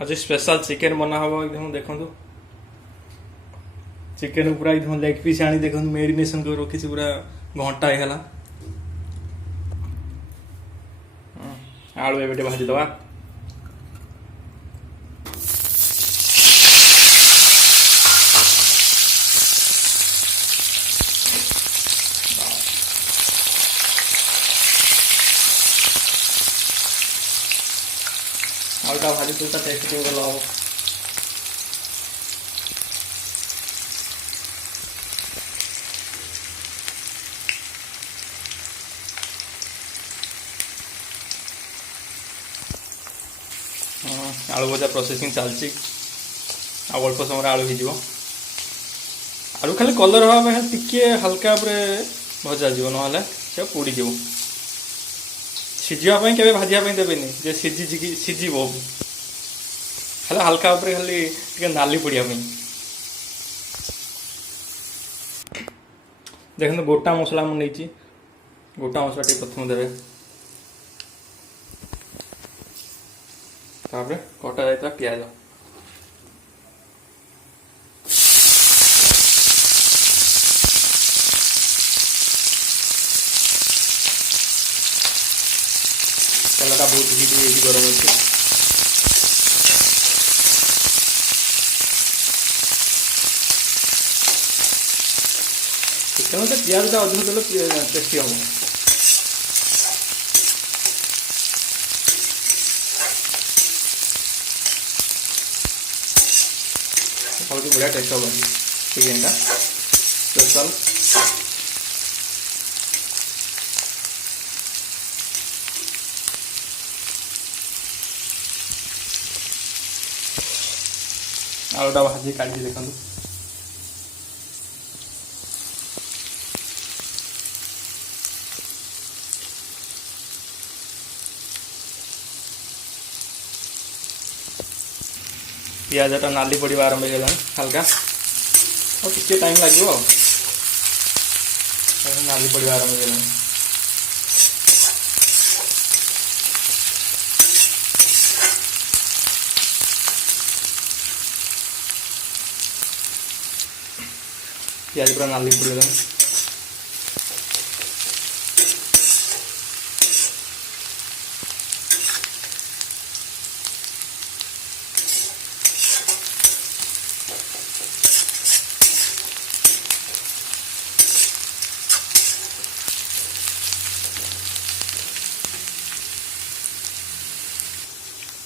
आज special chicken बना हम एकदम देखो चिकेन पूरा एकदम लेग पीस आनी देखो मेरिनेशन कर रखी पूरा घंटा है आलू एवं भाजीदवा आलूटा भाजी तो टेस्ट टे भल हम आलू भजा प्रोसेसिंग चलती अल्प समय आलू हो आलू खाली कलर हाँ टिके हल्का भजा जीव ना से पोड़ी जीव सीझापी के भाजापी देवेनि जे सीझब खाली हल्का खाली टे नाली पड़िया देखते गोटा मसला मुझे गोटा मसला टे प्रथम देवे तापर कटा जाता प्याज तेलटा बहुत हिट गरम हो चिकेन तो प्याज अधिक देले टेस्टी हम बहुत बढ़िया टेस्ट होगा चिकेन का स्पेशल आलूटा भाजी काढ़ी देखो पियाजटा नाली पड़ा आरंभ हो हल्का और टे टाइम लगे नाली पड़ा आरंभ हो पियाज पूरा नाली पड़ा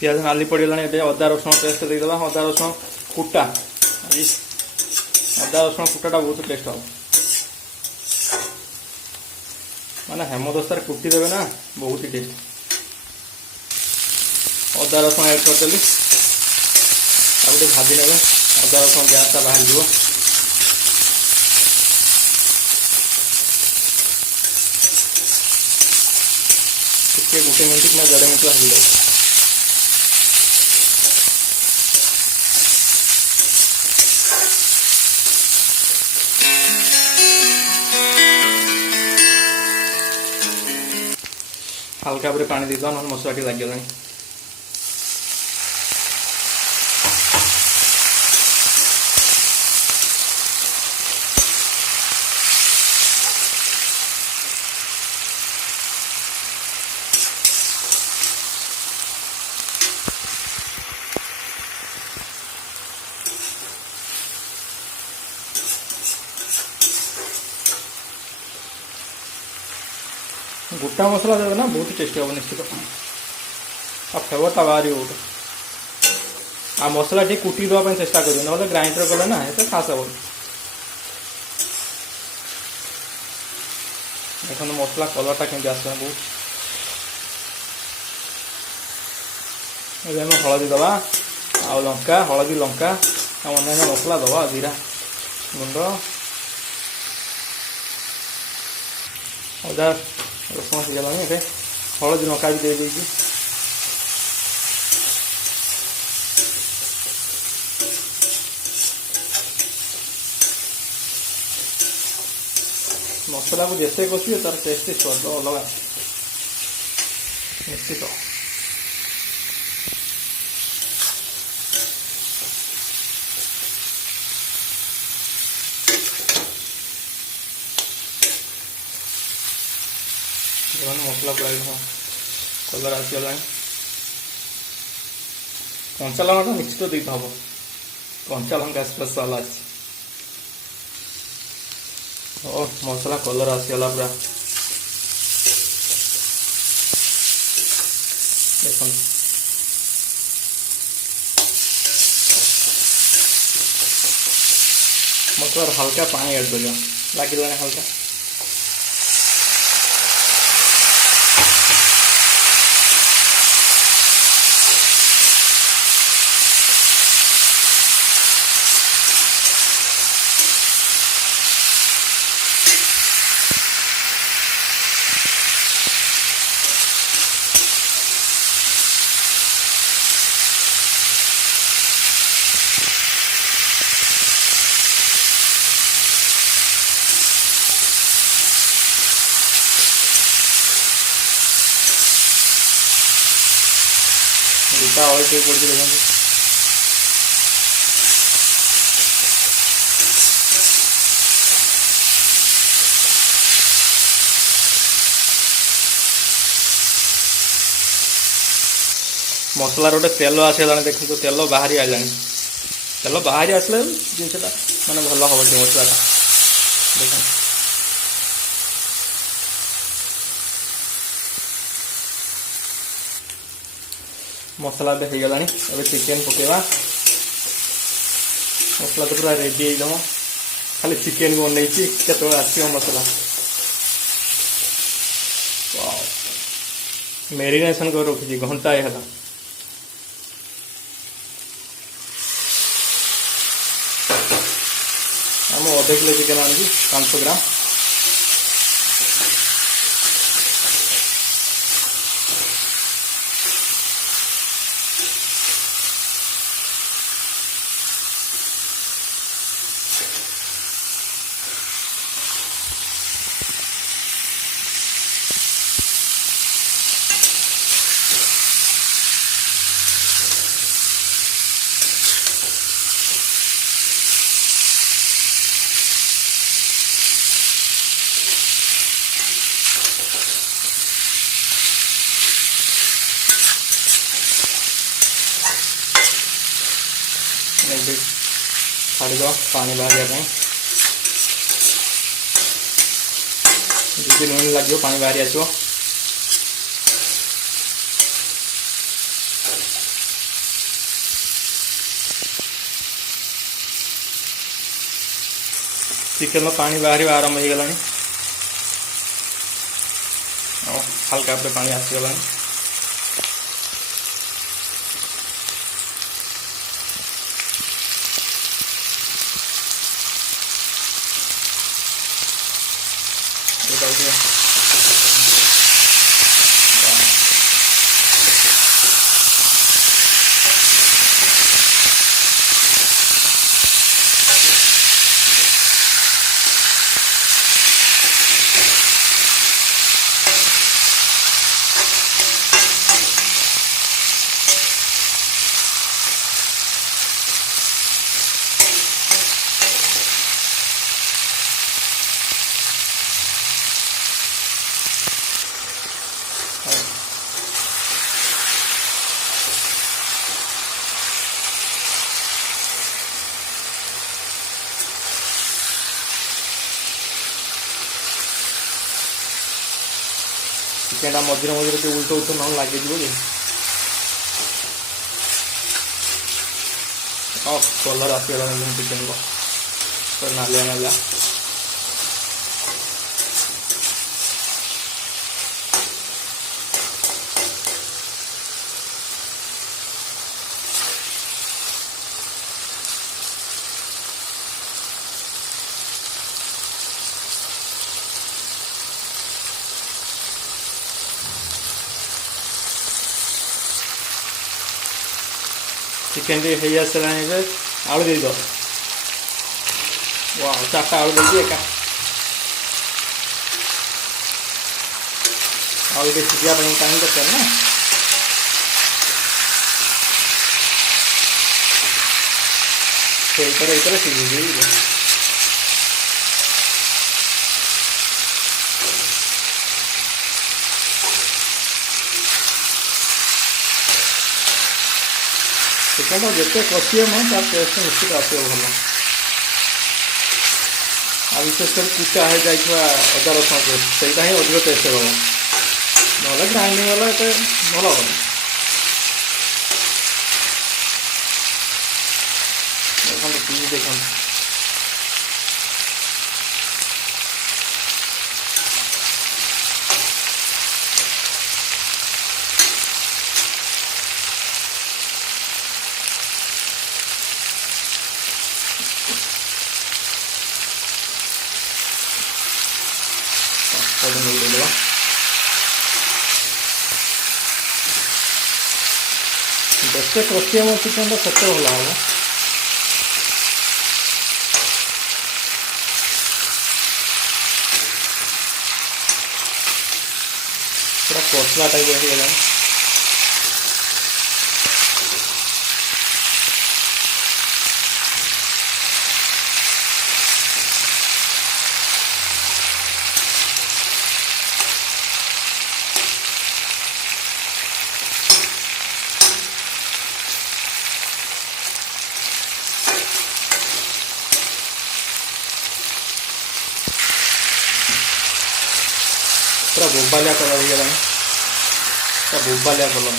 पियाज नाली पड़गला अदा रसुण पेस्ट देदेबा अदा रसुण कुटा अदा रसुण कुटाटा बहुत टेस्ट हम माने हेमदस्तार कुटी देवे ना बहुत ही टेस्ट अदा रसुण ऐड करदेली गोटे भाजी ने अदा रसुण गैसटा बाहर जीव गोटे मिनिट ना 1.5 मिनिट भाजी दे हल्का भाव पानी दीद ना मसला टी लगे गोटा मसला देवे ना बहुत टेस्टी हम निश्चित आ फ्लेवरटा बाहर गोटे आ मसला टी कुटी देवाई चेष्टा करें ना ग्राइंडर कले ना ये खास हम देखो मसला कलरटा केमती आसला बहुत हलदी दबा आ लंका हलदी लंका अन्य मसला दबा जीरा गुंड अदा रसुण सीगला ये हलदी लंका भी दे देगी मसला को जिते कषे तार टेस्ट स्वाद अलग निश्चित मसला पूरा कलर आसीगला कंचा लंका निश्चित देते हम कंचा लंका स्पेशल आज मसला कलर आसीगला पूरा देख मसला हल्का पानी ऐड कर लगे हल्का दुटा ऑयल पे पड़ देखा मसला गोटे तेल आसला देखो तो तेल बाहरी आला तेल बाहरी आसले जिनसा माने भल हम मसलाटा देख मसला हो गला अब चिकेन पकेवा मसला तो पूरा रेडी एकदम खाली चिकेन को नहीं केत आसो मसला मेरिनेशन कर रखी घंटा है आम अधा किलो चिकेन आनी 500 ग्राम छाड़ी दो पानी बाहर दो मिनट लगे पानी बाहरी आसो चिकेन पानी बाहर आरंभ हो गला हल्का पे पानी आसीगला चिकेन मझे मझे उल्टो उल्टो न लगे कलर आसगला चिकेन को नालिया नालिया चिकेन टी आसला आलू दे दो वाह 4टा आलू दे एका आलू के सिझा टाइम दरकार ना इतर सिझे चिकेन जिते कषिए मैं तार टेस्ट निश्चित आसो भल आ विशेषकर कुटा हो जाइए अदा रसुण पेस्ट से ही अधिक टेस्ट हम ना ग्राइंडिंग वाला एत भल हम देखते देखते जिते कषिए मो चिकेन से भल हम पूरा कषला टाइप हो गला पूरा बोबालिया कलर हो गला पूरा बोबालिया कलर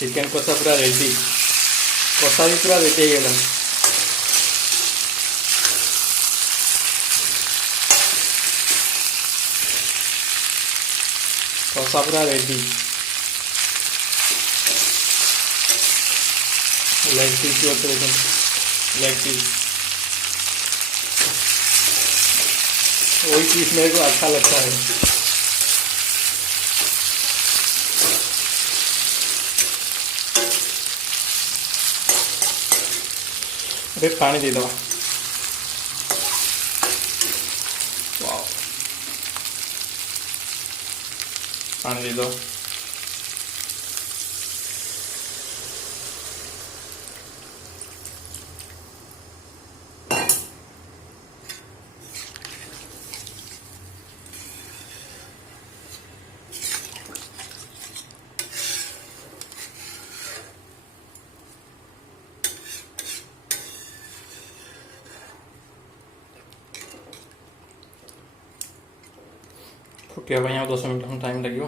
चिकेन कषा पूरा रेडी कषा भी पूरा रेडी हो गला कषा पूरा ready leg piece leg piece वही पीस मेरे को अच्छा लगता है अरे पानी दे दो वाओ पानी दे दो फुटिया 10 मिनट टाइम लगे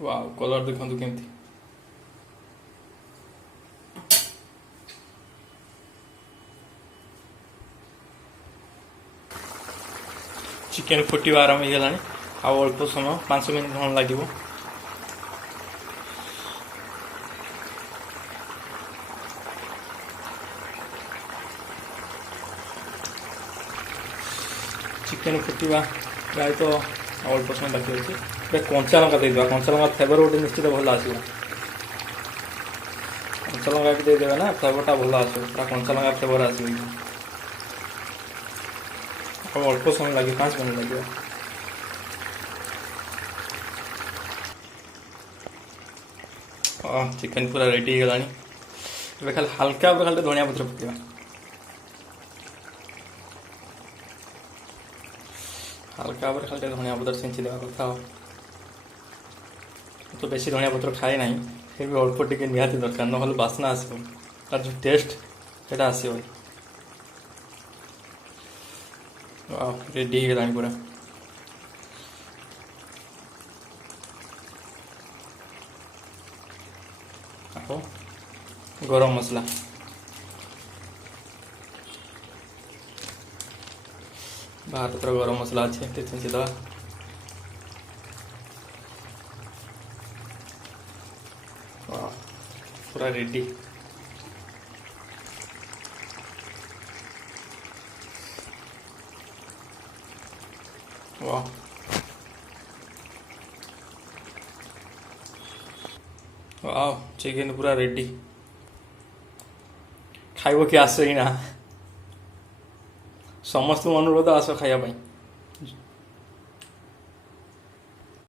वाव कलर देखो केमती चिकेन फुटिवा आरंभ हो गलानी अल्प समय 5 मिनट खंड लगे चिकेन फुटिवा प्राय तो अल्प समय बाकी अच्छे कंचा लंका दे कंचा लंका फ्लेवर गोटे निश्चित भल आस कंचा लंका भी देदेवे ना फ्लेवरटा भल आस पूरा कंचा लंका फ्लेवर आस अल्प समय लगे 5 मिनट लगे चिकेन पूरा रेडी हो गला खाली हल्का खाली धनिया पत्र पकेवा हल्का भाव खाली धनिया पत्र छींची देवा कथा तो बेसी धनिया पत्र खाए ना फिर भी अल्प टिके निहाती दरकार ना बास्ना आसो तार जो टेस्ट से आसो रेडी हो गला पूरा गरम मसला बाहर तो गरम मसला अच्छे छींची दवा पूरा रेडी वाह वाह चिकेन पूरा रेडी खाइब कि आस ही ना समस्त अनुरोध आस खाया